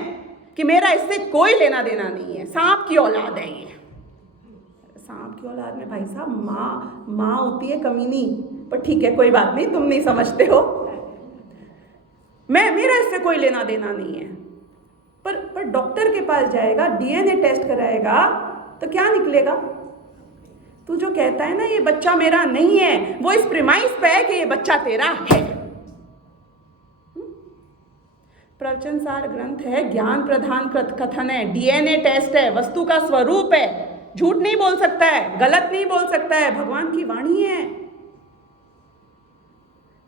कि मेरा इससे कोई लेना देना नहीं है, सांप की औलाद है ये। सांप की औलाद में भाई साहब माँ होती है कमीनी, पर ठीक है कोई बात नहीं, तुम नहीं समझते हो, मेरा इससे कोई लेना देना नहीं है। पर डॉक्टर के पास जाएगा, डीएनए टेस्ट कराएगा तो क्या निकलेगा? तू जो कहता है ना ये बच्चा मेरा नहीं है, वो इस प्रिमाइस पे है कि ये बच्चा तेरा है। प्रवचन सार ग्रंथ है, ज्ञान प्रधान कथन है, डीएनए टेस्ट है, वस्तु का स्वरूप है, झूठ नहीं बोल सकता है, गलत नहीं बोल सकता है, भगवान की वाणी है।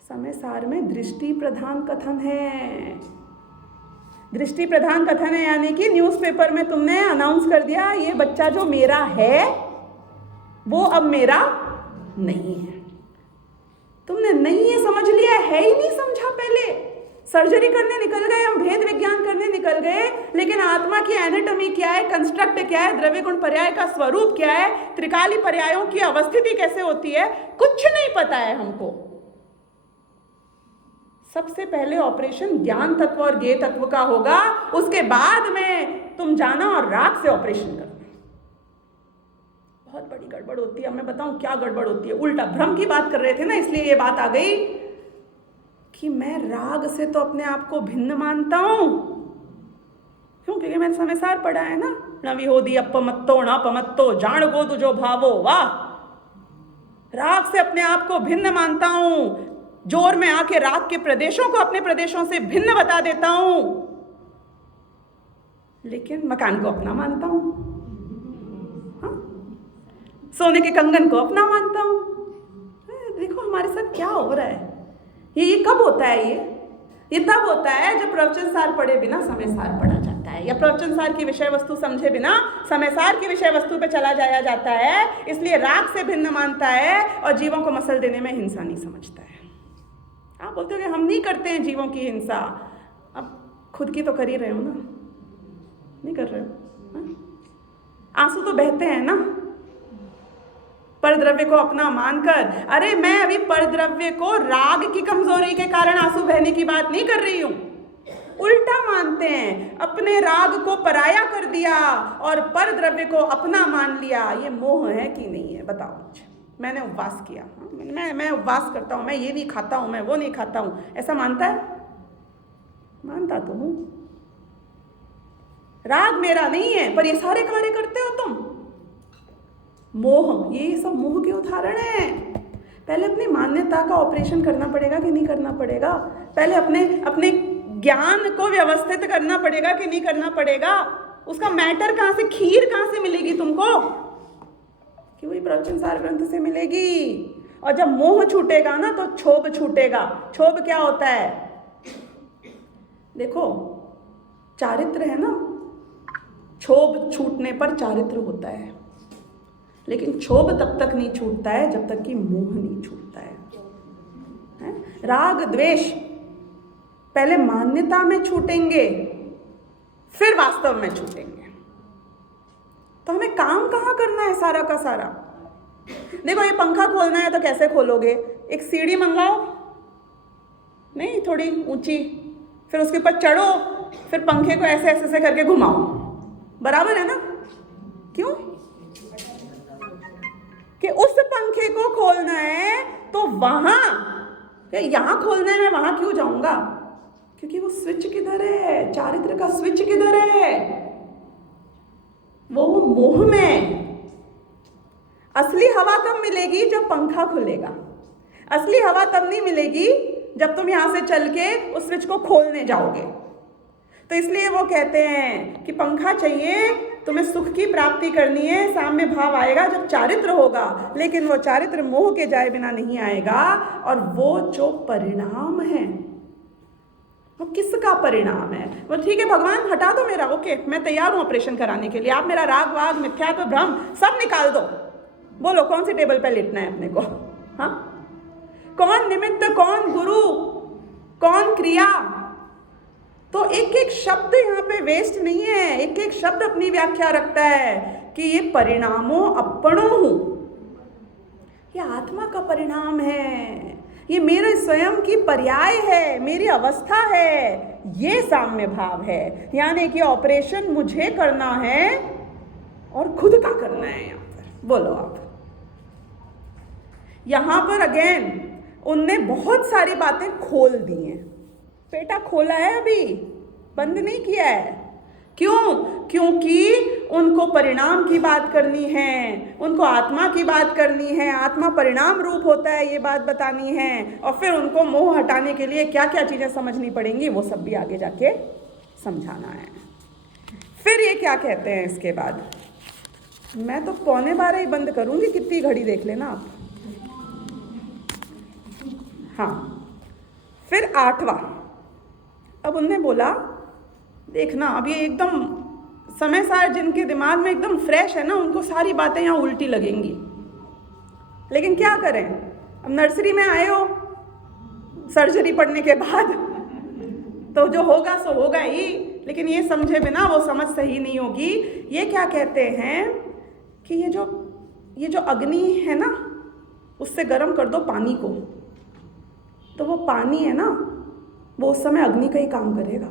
समय सार में दृष्टि प्रधान कथन है। दृष्टि प्रधान कथन है यानी कि न्यूज़पेपर में तुमने अनाउंस कर दिया ये बच्चा जो मेरा है वो अब मेरा नहीं है। तुमने नहीं है समझ लिया, है ही नहीं समझा। पहले सर्जरी करने निकल गए हम, भेद विज्ञान करने निकल गए, लेकिन आत्मा की एनाटॉमी क्या है, कंस्ट्रक्ट क्या है, द्रव्य गुण पर्याय का स्वरूप क्या है, त्रिकाली पर्यायों की अवस्थिति कैसे होती है, कुछ नहीं पता है हमको। सबसे पहले ऑपरेशन ज्ञान तत्व और ज्ञेय तत्व का होगा, उसके बाद में तुम जाना और राग से ऑपरेशन करना। बहुत बड़ी गड़बड़ होती है। अब मैं बताऊं क्या गड़बड़ होती है। उल्टा भ्रम की बात कर रहे थे ना, इसलिए ये बात आ गई कि मैं राग से तो अपने आप को भिन्न मानता हूं। क्यों? क्योंकि मैंने समय सार पढ़ा है ना, न विहोदी अपमत्तो न पमत्तो जान गो तुझो भावो। वाह, राग से अपने आप को भिन्न मानता हूं, जोर में आके राग के प्रदेशों को अपने प्रदेशों से भिन्न बता देता हूं, लेकिन मकान को अपना मानता हूं, सोने के कंगन को अपना मानता हूं। देखो हमारे साथ क्या हो रहा है। ये कब होता है? ये तब होता है जब प्रवचन सार पढ़े बिना समय सार पढ़ा जाता है, या प्रवचन सार की विषय वस्तु समझे बिना समय सार की विषय वस्तु पे चला जाया जाता है। इसलिए राग से भिन्न मानता है और जीवों को मसल देने में हिंसा नहीं समझता है। आप बोलते हो कि हम नहीं करते हैं जीवों की हिंसा, अब खुद की तो कर ही रहे हो ना, नहीं कर रहे हो? आंसू तो बहते हैं ना परद्रव्य को अपना मानकर। अरे मैं अभी परद्रव्य को राग की कमजोरी के कारण आंसू बहने की बात नहीं कर रही हूं। उल्टा मानते हैं, अपने राग को पराया कर दिया और परद्रव्य को अपना मान लिया। ये मोह है कि नहीं है? बताओ मुझे। मैंने उपवास किया, मैं उपवास करता हूं, मैं ये नहीं खाता हूं, मैं वो नहीं खाता हूं, ऐसा मानता है? मानता तो हूं। राग मेरा नहीं है पर ये सारे कार्य करते हो तुम। मोह, ये सब मोह के उदाहरण है। पहले अपनी मान्यता का ऑपरेशन करना पड़ेगा कि नहीं करना पड़ेगा? पहले अपने ज्ञान को व्यवस्थित करना पड़ेगा कि नहीं करना पड़ेगा? उसका मैटर कहां से, खीर कहां से मिलेगी तुमको? कि वही प्रवचन सार ग्रंथ से मिलेगी। और जब मोह छूटेगा ना तो क्षोभ छूटेगा। क्षोभ क्या होता है? देखो चारित्र है ना, क्षोभ छूटने पर चारित्र होता है, लेकिन क्षोभ तब तक नहीं छूटता है जब तक कि मोह नहीं छूटता है? राग द्वेष पहले मान्यता में छूटेंगे फिर वास्तव में छूटेंगे। तो हमें काम कहाँ करना है सारा का सारा? देखो ये पंखा खोलना है तो कैसे खोलोगे? एक सीढ़ी मंगाओ, नहीं थोड़ी ऊंची, फिर उसके ऊपर चढ़ो, फिर पंखे को ऐसे ऐसे करके घुमाओ, बराबर है ना? क्यों? कि उस पंखे को खोलना है तो वहां, यहां खोलना है, मैं वहां क्यों जाऊंगा? क्योंकि वो स्विच किधर है? चारित्र का स्विच किधर है? वो मोह में। असली हवा कब मिलेगी? जब पंखा खुलेगा। असली हवा तब नहीं मिलेगी जब तुम यहां से चल के उस स्विच को खोलने जाओगे। तो इसलिए वो कहते हैं कि पंखा चाहिए, तुम्हें सुख की प्राप्ति करनी है, साम्य भाव आएगा जब चारित्र होगा, लेकिन वो चारित्र मोह के जाए बिना नहीं आएगा। और वो जो परिणाम है वो किसका परिणाम है? वो ठीक है भगवान हटा दो मेरा, ओके मैं तैयार हूं ऑपरेशन कराने के लिए, आप मेरा राग वाग मिथ्यात्व भ्रम सब निकाल दो। बोलो कौन सी टेबल पे लेटना है अपने को? हाँ, कौन निमित्त, कौन गुरु, कौन क्रिया? तो एक एक शब्द यहाँ पे वेस्ट नहीं है, एक एक शब्द अपनी व्याख्या रखता है कि ये परिणामों अपणों हूं, ये आत्मा का परिणाम है, ये मेरे स्वयं की पर्याय है, मेरी अवस्था है, ये साम्य भाव है। यानी कि ऑपरेशन मुझे करना है और खुद का करना है। यहाँ पर बोलो आप, यहाँ पर अगेन उनने बहुत सारी बातें खोल दी हैं। पेटा खोला है, अभी बंद नहीं किया है। क्यों? क्योंकि उनको परिणाम की बात करनी है, उनको आत्मा की बात करनी है, आत्मा परिणाम रूप होता है ये बात बतानी है, और फिर उनको मोह हटाने के लिए क्या क्या चीज़ें समझनी पड़ेंगी वो सब भी आगे जाके समझाना है। फिर ये क्या कहते हैं इसके बाद, मैं तो 11:15 ही बंद करूंगी, कितनी घड़ी देख लेना आप। हाँ, फिर 8वां, अब उनने बोला देखना, अब ये एकदम समय सार जिनके दिमाग में एकदम फ्रेश है ना, उनको सारी बातें यहाँ उल्टी लगेंगी, लेकिन क्या करें, अब नर्सरी में आए हो सर्जरी पढ़ने के बाद तो जो होगा सो होगा ही, लेकिन ये समझे बिना वो समझ सही नहीं होगी। ये क्या कहते हैं कि ये जो अग्नि है ना, उससे गर्म कर दो पानी को, तो वो पानी है ना, वो उस समय अग्नि का ही काम करेगा।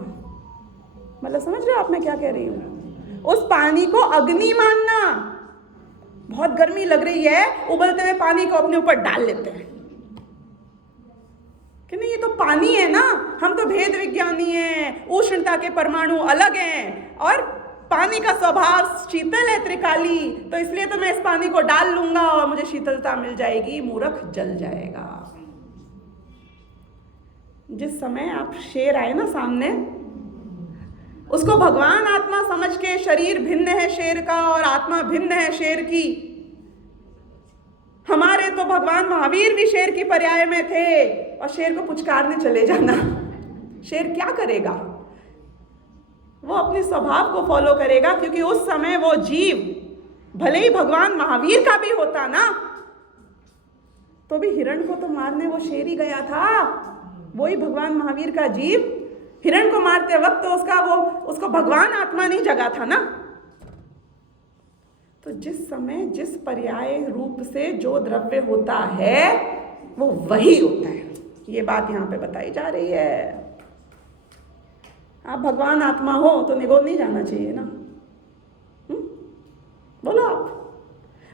मतलब समझ रहे हो आप मैं क्या कह रही हूँ? उस पानी को अग्नि मानना। बहुत गर्मी लग रही है, उबलते हुए पानी को अपने ऊपर डाल लेते हैं कि नहीं, ये तो पानी है ना, हम तो भेद विज्ञानी हैं, उष्णता के परमाणु अलग हैं और पानी का स्वभाव शीतल है, त्रिकाली, तो इसलिए तो मैं इस पानी को डाल लूंगा और मुझे शीतलता मिल जाएगी। मूर्ख जल जाएगा। जिस समय आप शेर आए ना सामने, उसको भगवान आत्मा समझ के, शरीर भिन्न है शेर का और आत्मा भिन्न है शेर की। हमारे तो भगवान महावीर भी शेर की पर्याय में थे और शेर को पुचकारने चले जाना। शेर क्या करेगा? वो अपने स्वभाव को फॉलो करेगा, क्योंकि उस समय वो जीव भले ही भगवान महावीर का भी होता ना, तो भी हिरण को तो मारने वो शेर ही गया था। वही भगवान महावीर का जीव हिरण को मारते वक्त तो उसको भगवान आत्मा नहीं जगा था ना। तो जिस समय जिस पर्याय रूप से जो द्रव्य होता है वो वही होता है, ये बात यहाँ पे बताई जा रही है। आप भगवान आत्मा हो तो निगोद नहीं जाना चाहिए ना। बोलो आप,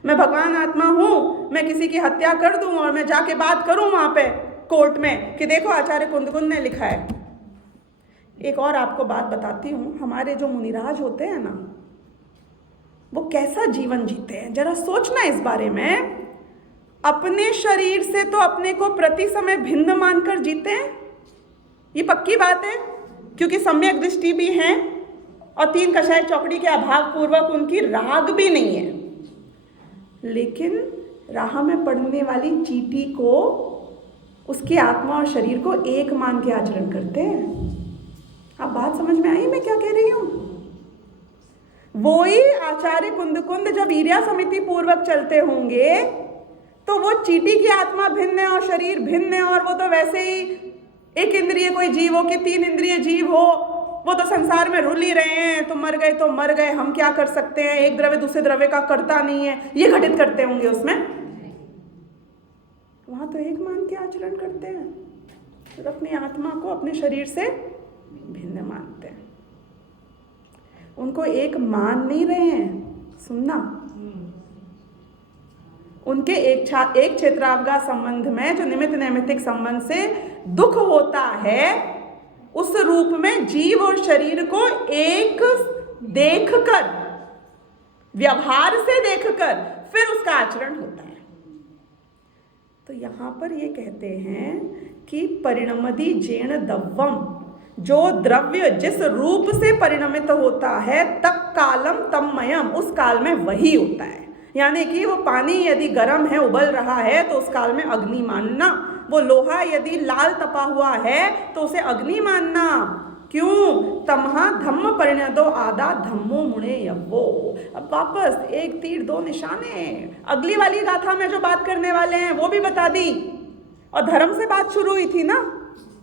मैं भगवान आत्मा हूं, मैं किसी की हत्या कर दूं और मैं जाके बात करूं वहां पे कोर्ट में कि देखो आचार्य कुंदकुंद ने लिखा है। एक और आपको बात बताती हूँ, हमारे जो मुनिराज होते हैं ना, वो कैसा जीवन जीते हैं, जरा सोचना इस बारे में। अपने शरीर से तो अपने को प्रति समय भिन्न मानकर जीते हैं, ये पक्की बात है, क्योंकि सम्यक दृष्टि भी है और 3 कषाय चौकड़ी के अभाव पूर्वक उनकी राग भी नहीं है। लेकिन राह में पड़ने वाली चींटी को, उसकी आत्मा और शरीर को एक मान के आचरण करते हैं। आप बात समझ में आई मैं क्या कह रही हूँ? वो ही आचार्य कुंदकुंद जब ईर्या समिति पूर्वक चलते होंगे तो वो चींटी की आत्मा भिन्न है और शरीर भिन्न है, और वो तो वैसे ही एक इंद्रिय कोई जीव हो कि 3 इंद्रिय जीव हो, वो तो संसार में रुल ही रहे हैं। तो मर गए, हम क्या कर सकते हैं, एक द्रव्य दूसरे द्रव्य का करता नहीं है, ये घटित करते होंगे उसमें। वहां तो एक मान के आचरण करते हैं, तो अपनी आत्मा को अपने शरीर से भिन्न मानते हैं। उनको एक मान नहीं रहे हैं, सुनना, उनके एक क्षेत्रावगा संबंध में जो निमित्त नैमित्तिक संबंध से दुख होता है, उस रूप में जीव और शरीर को एक देखकर, व्यवहार से देखकर फिर उसका आचरण होता है। तो यहां पर ये कहते हैं कि परिणमति जेण दव्वम, जो द्रव्य जिस रूप से परिणमित होता है, तक कालम तममयम, उस काल में वही होता है। यानी कि वो पानी यदि गर्म है, उबल रहा है, तो उस काल में अग्नि मानना। वो लोहा यदि लाल तपा हुआ है तो उसे अग्नि मानना। क्यों? तमहा धम्म परिणतो आदा धम्मो मुणे यव्वो। अब वापस 1 तीर 2 निशाने, अगली वाली गाथा में जो बात करने वाले हैं वो भी बता दी। और धर्म से बात शुरू हुई थी ना,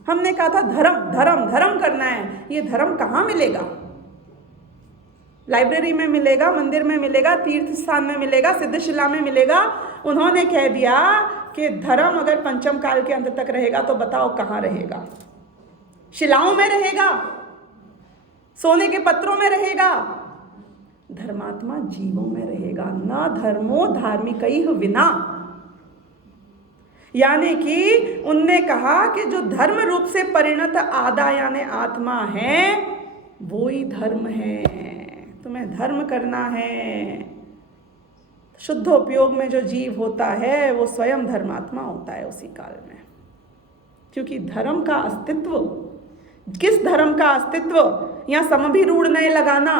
हमने कहा था धर्म धर्म धर्म करना है। ये धर्म कहाँ मिलेगा? लाइब्रेरी में मिलेगा, मंदिर में मिलेगा, तीर्थ स्थान में मिलेगा, सिद्धशिला में मिलेगा। उन्होंने कह दिया कि धर्म अगर पंचम काल के अंत तक रहेगा तो बताओ कहाँ रहेगा? शिलाओं में रहेगा, सोने के पत्रों में रहेगा। धर्मात्मा जीवों में रहेगा। न धर्मो धार्मिकैः विना। यानी कि उनने कहा कि जो धर्म रूप से परिणत आदा यानी आत्मा है, वो ही धर्म है। तुम्हें धर्म करना है। शुद्धोपयोग में जो जीव होता है वो स्वयं धर्मात्मा होता है उसी काल में, क्योंकि धर्म का अस्तित्व, किस धर्म का अस्तित्व, यहाँ समभिरूढ़ नहीं लगाना।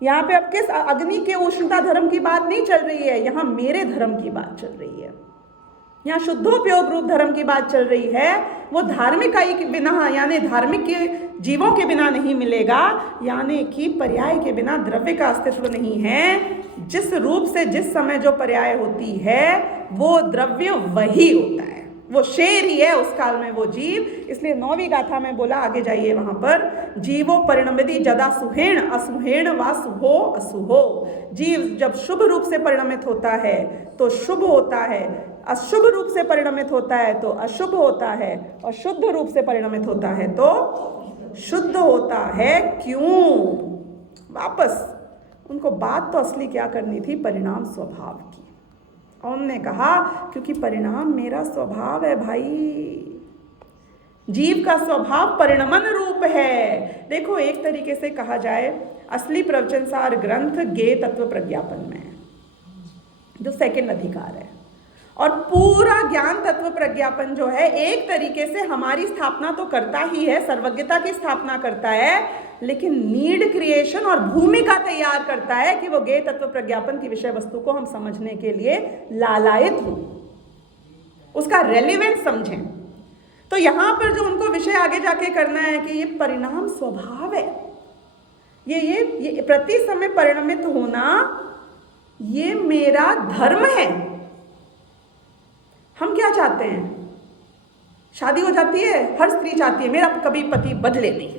यहाँ पे अब किस अग्नि के उष्णता धर्म की बात नहीं चल रही है, यहाँ मेरे धर्म की बात चल रही है। यहाँ शुद्धोपयोग रूप धर्म की बात चल रही है। वो धार्मिकाई के बिना, यानी धार्मिक के जीवों के बिना नहीं मिलेगा, यानी कि पर्याय के बिना द्रव्य का अस्तित्व नहीं है। जिस रूप से जिस समय जो पर्याय होती है वो द्रव्य वही होता है, वो शेर ही है उस काल में वो जीव। इसलिए 9वीं गाथा में बोला, आगे जाइए वहां पर, जीवो परिणमति जदा सुहेण असुहेण वा सुहो असुहो। जीव जब शुभ रूप से परिणमित होता है तो शुभ होता है, अशुभ रूप से परिणमित होता है तो अशुभ होता है, और शुद्ध रूप से परिणमित होता है तो शुद्ध होता है। क्यों? वापस उनको बात तो असली क्या करनी थी, परिणाम स्वभाव की। और उन्होंने कहा क्योंकि परिणाम मेरा स्वभाव है भाई। जीव का स्वभाव परिणमन रूप है। देखो, एक तरीके से कहा जाए, असली प्रवचन सार ग्रंथ गे तत्व प्रज्ञापन में है, जो सेकंड अधिकार है, और पूरा ज्ञान तत्व प्रज्ञापन जो है एक तरीके से हमारी स्थापना तो करता ही है, सर्वज्ञता की स्थापना करता है, लेकिन नीड क्रिएशन और भूमिका तैयार करता है कि वो ज्ञेय तत्व प्रज्ञापन की विषय वस्तु को हम समझने के लिए लालायित हों, उसका रेलिवेंस समझें। तो यहां पर जो उनको विषय आगे जाके करना है कि ये परिणाम स्वभाव है, ये प्रति समय परिणमित होना ये मेरा धर्म है। हम क्या चाहते हैं? शादी हो जाती है, हर स्त्री चाहती है मेरा कभी पति बदले नहीं,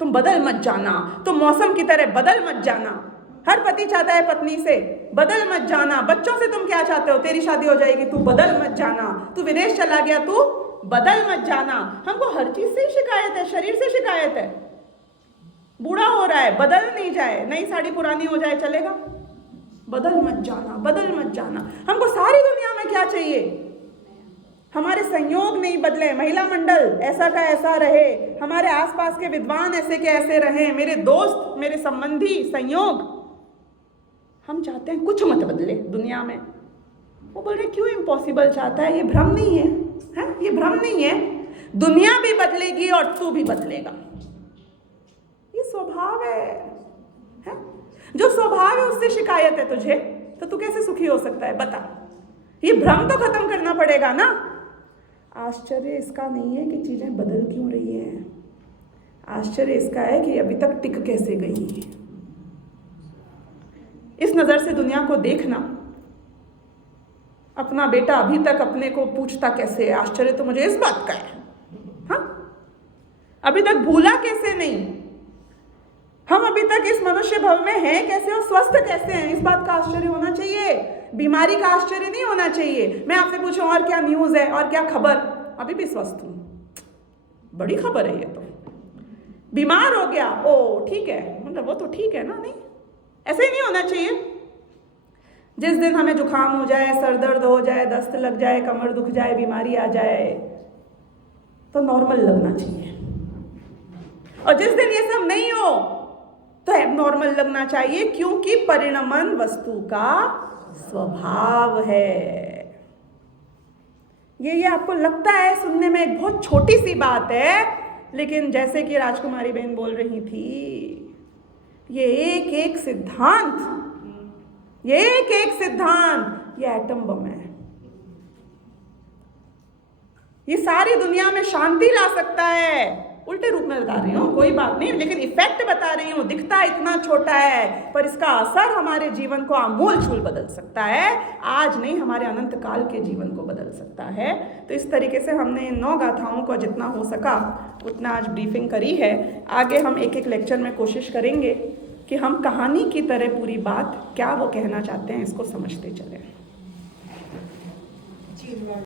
तुम बदल मत जाना, तुम मौसम की तरह बदल मत जाना। हर पति चाहता है पत्नी से बदल मत जाना। बच्चों से तुम क्या चाहते हो? तेरी शादी हो जाएगी, तू बदल मत जाना, तू विदेश चला गया, तू बदल मत जाना। हमको हर चीज से शिकायत है, शरीर से शिकायत है। बूढ़ा हो रहा है, बदल नहीं जाए, नई साड़ी पुरानी हो जाए चलेगा, बदल मत जाना, बदल मत जाना। हमको सारी दुनिया में क्या चाहिए? हमारे संयोग नहीं बदले, महिला मंडल ऐसा का ऐसा रहे, हमारे आसपास के विद्वान ऐसे के ऐसे रहे, मेरे दोस्त, मेरे संबंधी, संयोग। हम चाहते हैं कुछ मत बदले दुनिया में। वो बोल रहे क्यों इम्पॉसिबल चाहता है? ये भ्रम नहीं है, ये भ्रम नहीं है। दुनिया भी बदलेगी और तू भी बदलेगा, ये स्वभाव है? जो स्वभाव है उससे शिकायत है तुझे, तो तू कैसे सुखी हो सकता है? बता। ये भ्रम तो खत्म करना पड़ेगा ना। आश्चर्य इसका नहीं है कि चीजें बदल क्यों रही हैं, आश्चर्य इसका है कि अभी तक टिक कैसे गई है। इस नजर से दुनिया को देखना। अपना बेटा अभी तक अपने को पूछता कैसे है, आश्चर्य तो मुझे इस बात का है। हाँ, अभी तक भूला कैसे नहीं, हम अभी तक इस मनुष्य भव में हैं कैसे और स्वस्थ कैसे हैं, इस बात का आश्चर्य होना चाहिए। बीमारी का आश्चर्य नहीं होना चाहिए। मैं आपसे पूछूं और क्या न्यूज़ है और क्या खबर? अभी भी स्वस्थ हूं, बड़ी खबर है ये तो। बीमार हो गया, ओ ठीक है, मतलब वो तो ठीक है ना, नहीं ऐसे ही नहीं होना चाहिए। जिस दिन हमें जुकाम हो जाए, सर दर्द हो जाए, दस्त लग जाए, कमर दुख जाए, बीमारी आ जाए, तो नॉर्मल लगना चाहिए। और जिस दिन ये सब नहीं हो तो एबनॉर्मल लगना चाहिए, क्योंकि परिणमन वस्तु का स्वभाव है। ये आपको लगता है सुनने में एक बहुत छोटी सी बात है, लेकिन जैसे कि राजकुमारी बहन बोल रही थी, ये एक एक सिद्धांत, ये एटम बम है। ये सारी दुनिया में शांति ला सकता है। उल्टे रूप में बता रही हूँ, कोई बात नहीं, लेकिन इफेक्ट बता रही हूँ। दिखता इतना छोटा है, पर इसका असर हमारे जीवन को आमूल चूल बदल सकता है। आज नहीं, हमारे अनंत काल के जीवन को बदल सकता है। तो इस तरीके से हमने इन 9 गाथाओं को जितना हो सका उतना आज ब्रीफिंग करी है। आगे हम एक एक लेक्चर में कोशिश करेंगे कि हम कहानी की तरह पूरी बात क्या वो कहना चाहते हैं इसको समझते चलें।